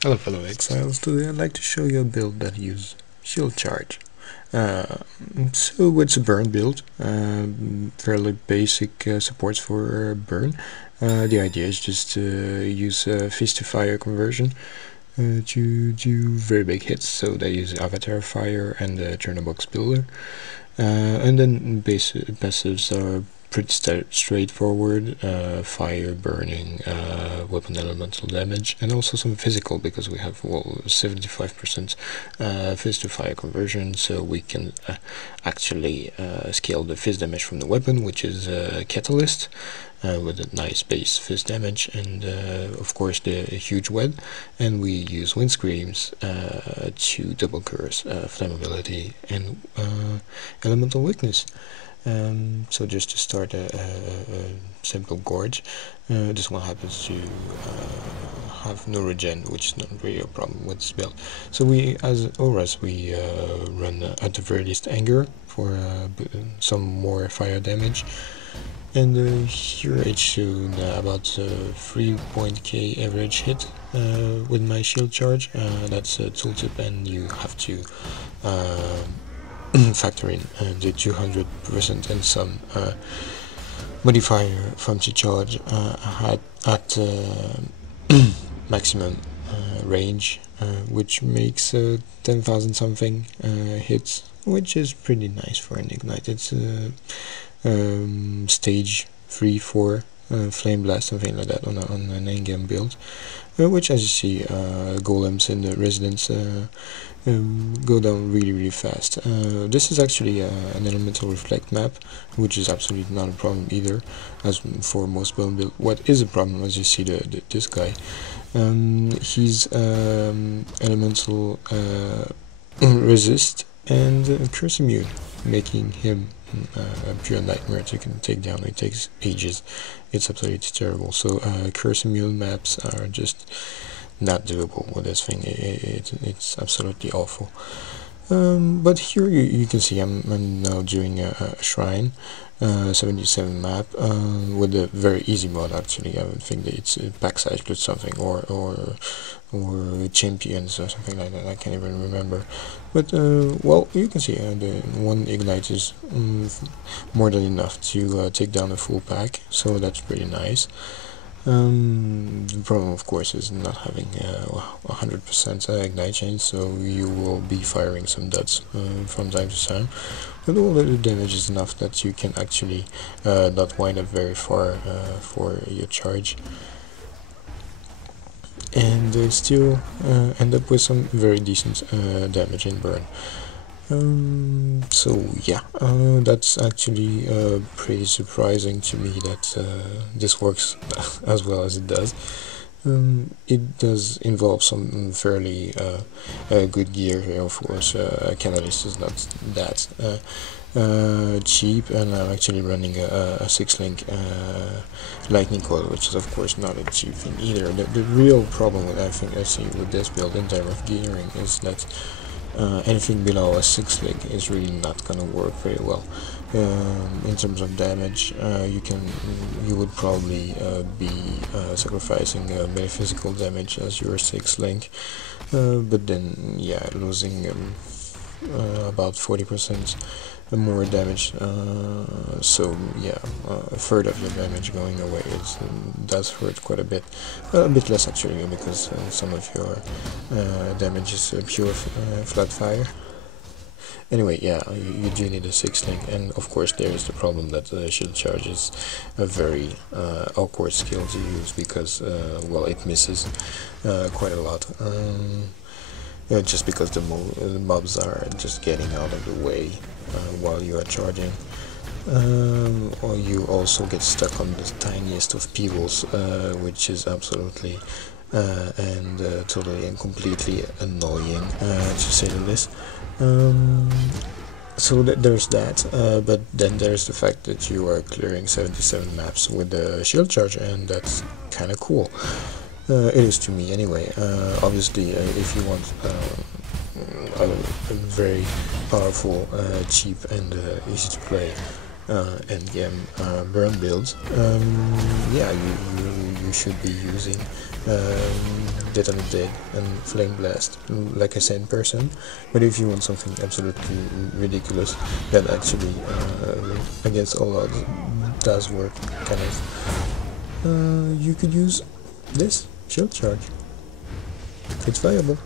Hello fellow exiles, today I'd like to show you a build that uses shield charge. So it's a burn build, fairly basic supports for burn. The idea is just to use fist to fire conversion to do very big hits, so they use avatar fire and the box builder. And then passives are pretty straightforward, fire, burning, weapon elemental damage, and also some physical, because we have 75% fist to fire conversion, so we can actually scale the fist damage from the weapon, which is catalyst, with a nice base fist damage, and of course the huge web, and we use wind screams to double curse flammability and elemental weakness. So just to start a simple gorge, this one happens to have no regen, which is not really a problem with this build. So we, as Auras, we run at the very least anger for some more fire damage, and here I shown about 3.k average hit with my shield charge. That's a tooltip, and you have to factor in the 200% and some modifier from the charge at maximum range, which makes 10,000 something hits, which is pretty nice for an ignite. It's stage 3, 4 flame blast, something like that on an in-game build, which, as you see, golems in the residence go down really fast. This is actually an elemental reflect map, which is absolutely not a problem either, as for most build. What is a problem, as you see this guy, he's elemental resist and curse immune, making him a pure nightmare to take down. It takes ages. It's absolutely terrible. So curse immune maps are just not doable with this thing. It's absolutely awful. But here you can see I'm now doing a shrine 77 map with a very easy mod. Actually, I would think that it's pack size plus something, or champions or something like that. I can't even remember. But well, you can see the one ignite is more than enough to take down a full pack, so that's pretty nice. The problem, of course, is not having 100% ignite chain, so you will be firing some duds from time to time. But all the damage is enough that you can actually not wind up very far for your charge, and still end up with some very decent damage in burn. So yeah, that's actually pretty surprising to me that this works as well as it does. It does involve some fairly good gear here, of course. Catalyst is not that cheap, and I'm actually running a 6-link lightning coil, which is of course not a cheap thing either. The real problem with I see with this build in terms of gearing is that anything below a 6-link is really not gonna work very well. In terms of damage, you would probably be sacrificing metaphysical damage as your 6-link, but then yeah, losing about 40% more damage, so yeah, a third of your damage going away does hurt quite a bit less actually, because some of your damage is pure flat fire. Anyway, yeah, you do need a 6-link, and of course there is the problem that shield charge is a very awkward skill to use, because well, it misses quite a lot. Just because the mobs are just getting out of the way while you are charging, or you also get stuck on the tiniest of pebbles, which is absolutely and totally and completely annoying, to say the least. So there's that, but then there's the fact that you are clearing 77 maps with the shield charge, and that's kind of cool. It is to me anyway. Obviously, if you want a very powerful, cheap, and easy to play endgame burn builds, yeah, you should be using Detonate Dead and Flame Blast, like I said, in person. But if you want something absolutely ridiculous that actually, against all odds, does work, kind of, you could use this Shield Charge. It's viable.